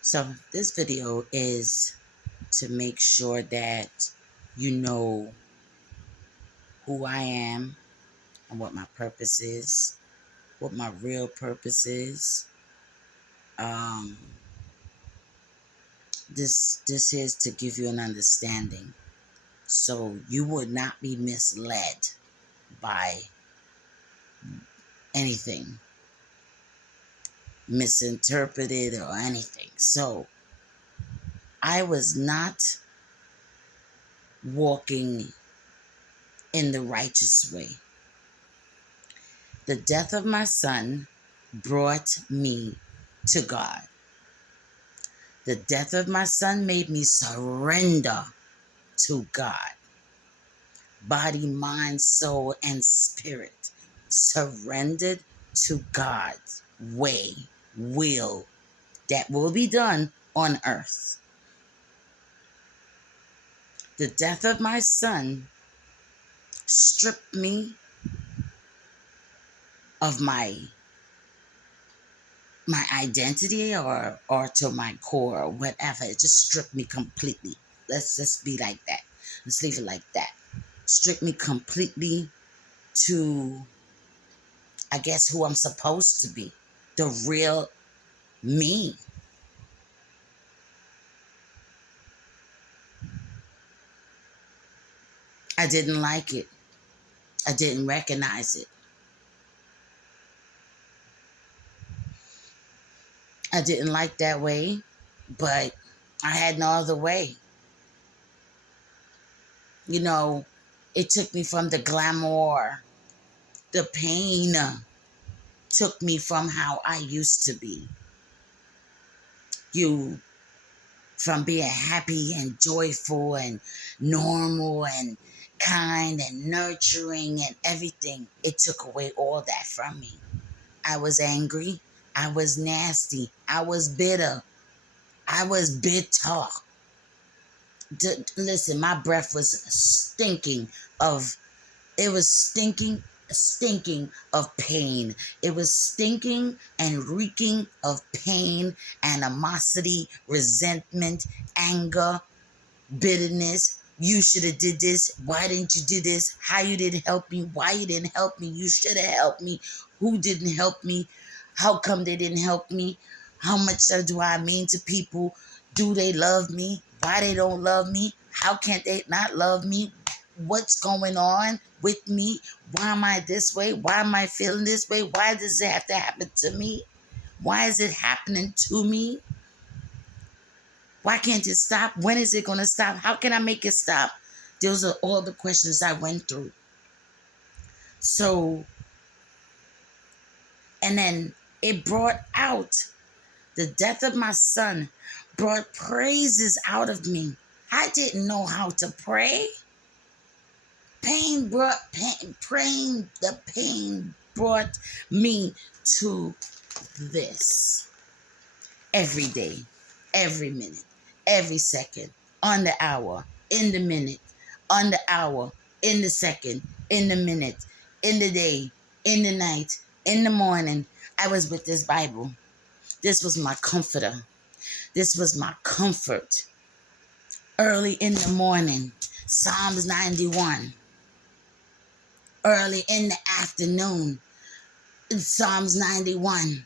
So this video is to make sure that you know who I am and what my purpose is, what my real purpose is. Um, this is to give you an understanding, so you would not be misled by anything, misinterpreted or anything. So I was not walking in the righteous way. The death of my son brought me to God. The death of my son made me surrender to God. Body, mind, soul, and spirit. Surrendered to God's way, will, that will be done on earth. The death of my son stripped me of my identity or to my core or whatever. It just stripped me completely. Let's just be like that. Let's leave it like that. Stripped me completely to, I guess, who I'm supposed to be. The real me. I didn't like it. I didn't recognize it. I didn't like that way, but I had no other way. You know, it took me from the glamour, the pain took me from how I used to be. You from being happy and joyful and normal and kind and nurturing and everything. It took away all that from me. I was angry. I was nasty. I was bitter. I was bitter. Listen, my breath was stinking of, it was stinking of pain. It was stinking and reeking of pain, animosity, resentment, anger, bitterness. You should have did this. Why didn't you do this? How you didn't help me? Why you didn't help me? You should have helped me. Who didn't help me? How come they didn't help me? How much do I mean to people? Do they love me? Why they don't love me? How can't they not love me? What's going on with me? Why am I this way? Why am I feeling this way? Why does it have to happen to me? Why is it happening to me? Why can't it stop? When is it going to stop? How can I make it stop? Those are all the questions I went through. So, and then it brought out the death of my son, brought praises out of me. I didn't know how to pray. Pain brought pain, praying, the pain brought me to this. Every day, every minute, every second, on the hour, in the minute, on the hour, in the second, in the minute, in the day, in the night, in the morning. I was with this Bible. This was my comforter. This was my comfort. Early in the morning, Psalms 91. Early in the afternoon, Psalms 91.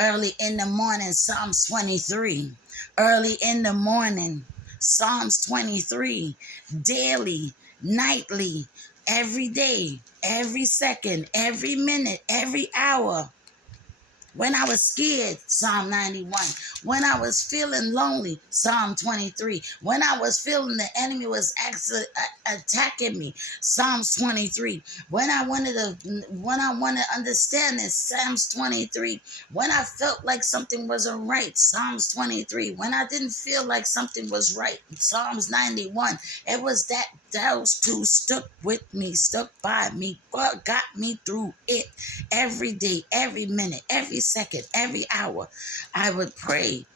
Early in the morning, Psalms 23. Early in the morning, Psalms 23. Daily, nightly, every day, every second, every minute, every hour. When I was scared, Psalm 91. When I was feeling lonely, Psalm 23. When I was feeling the enemy was attacking me, Psalms 23. When I wanted to understand this, Psalms 23. When I felt like something wasn't right, Psalms 23. When I didn't feel like something was right, Psalms 91. It was that those two stuck with me, stuck by me, but got me through it. Every day, every minute, every second, every hour, I would pray.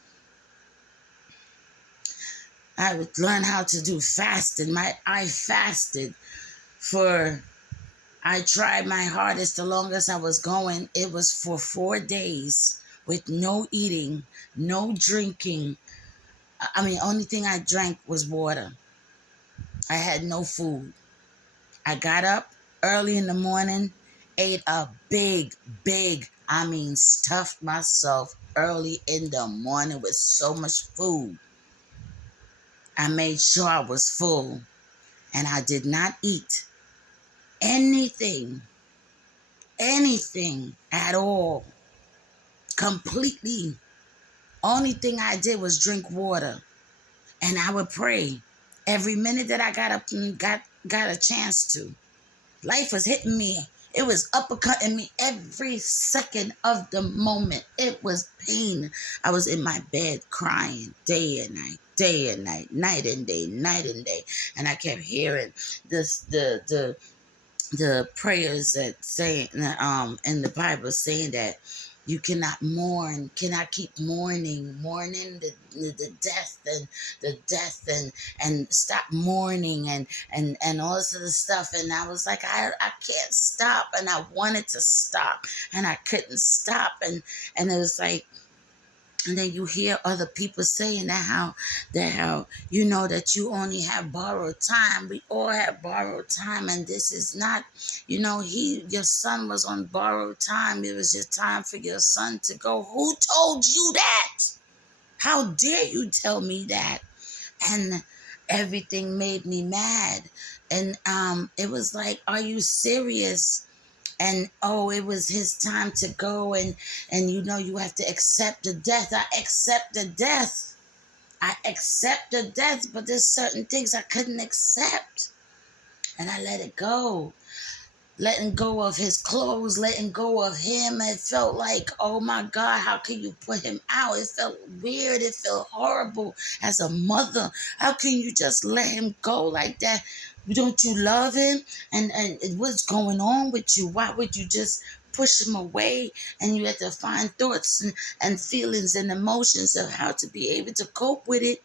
I would learn how to do fasting. I fasted for, I tried my hardest. The longest I was going, it was for 4 days. with no eating, no drinking. I mean, only thing I drank was water. I had no food. I got up early in the morning, ate a I mean, stuffed myself early in the morning with so much food. I made sure I was full and I did not eat anything, anything at all. Completely. Only thing I did was drink water and I would pray every minute that I got up and got a chance to. Life was hitting me. It was uppercutting me every second of the moment. It was pain. I was in my bed crying day and night, day and night, night and day, night and day. And I kept hearing this the prayers that say in the Bible saying that you cannot keep mourning the death and stop mourning and all this other stuff. And I was like, I can't stop, and I wanted to stop and I couldn't stop, and it was like, and then you hear other people saying that how you know that you only have borrowed time. We all have borrowed time, and this is not, your son was on borrowed time. It was just time for your son to go. Who told you that? How dare you tell me that? And everything made me mad. And it was like, are you serious? And it was his time to go, and you have to accept the death. I accept the death. But there's certain things I couldn't accept, and I let it go. Letting go of his clothes, letting go of him. It felt like, oh my God, how can you put him out? It felt weird. It felt horrible as a mother. How can you just let him go like that? Don't you love him? And what's going on with you? Why would you just push him away? And you have to find thoughts and feelings and emotions of how to be able to cope with it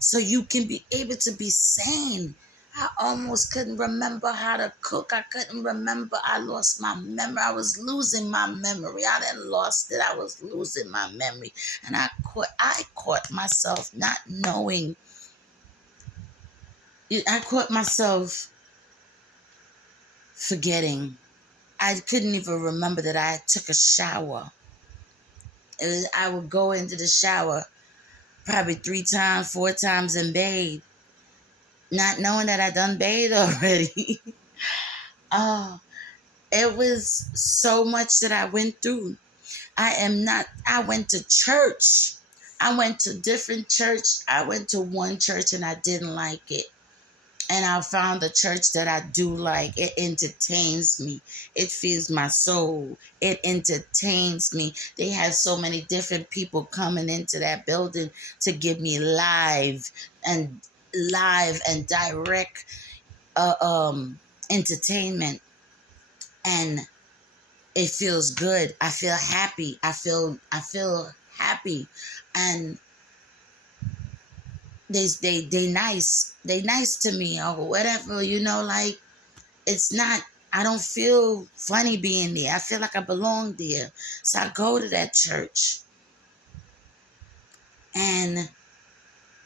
so you can be able to be sane. I almost couldn't remember how to cook. I couldn't remember. I lost my memory. I was losing my memory. I didn't lost it. I was losing my memory. And I caught myself not knowing. I caught myself forgetting. I couldn't even remember that I took a shower. I would go into the shower probably 3 times, 4 times and bathe, not knowing that I done bathed already. Oh, it was so much that I went through. I went to church. I went to different church. I went to one church and I didn't like it. And I found a church that I do like. It entertains me. It feeds my soul. It entertains me. They have so many different people coming into that building to give me live and direct entertainment. And it feels good. I feel happy. I feel happy. And they nice to me or whatever, like, it's not, I don't feel funny being there. I feel like I belong there. So I go to that church and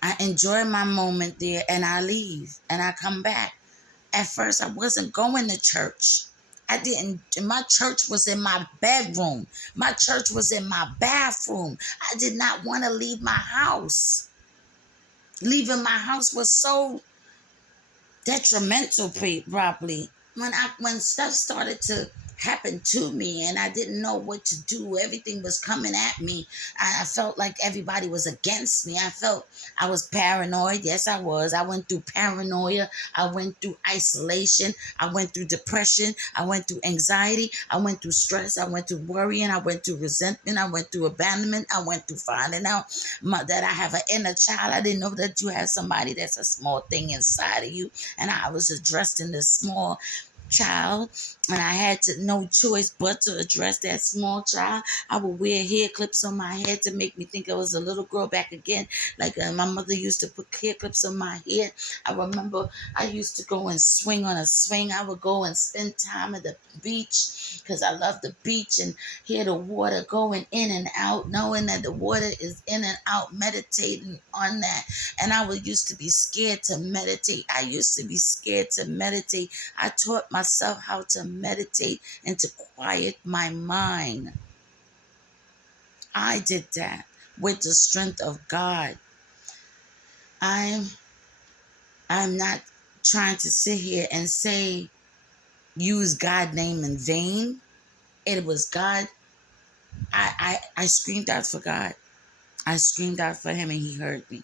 I enjoy my moment there, and I leave and I come back. At first I wasn't going to church. My church was in my bedroom. My church was in my bathroom. I did not want to leave my house. Leaving my house was so detrimental, probably. When stuff started to happen to me and I didn't know what to do, everything was coming at me. I felt like everybody was against me. I felt I was paranoid. Yes, I was. I went through paranoia. I went through isolation. I went through depression. I went through anxiety. I went through stress. I went through worrying. I went through resentment. I went through abandonment. I went through finding out that I have an inner child. I didn't know that you have somebody that's a small thing inside of you. And I was addressed in this small child, and I had to no choice but to address that small child. I would wear hair clips on my head to make me think I was a little girl back again. Like my mother used to put hair clips on my head. I remember I used to go and swing on a swing. I would go and spend time at the beach because I love the beach and hear the water going in and out, knowing that the water is in and out, meditating on that. And I would used to be scared to meditate. I used to be scared to meditate. I taught myself how to meditate and to quiet my mind. I did that with the strength of God. I'm I'm not trying to sit here and say use God's name in vain. It was God. I screamed out for God. I screamed out for him and he heard me.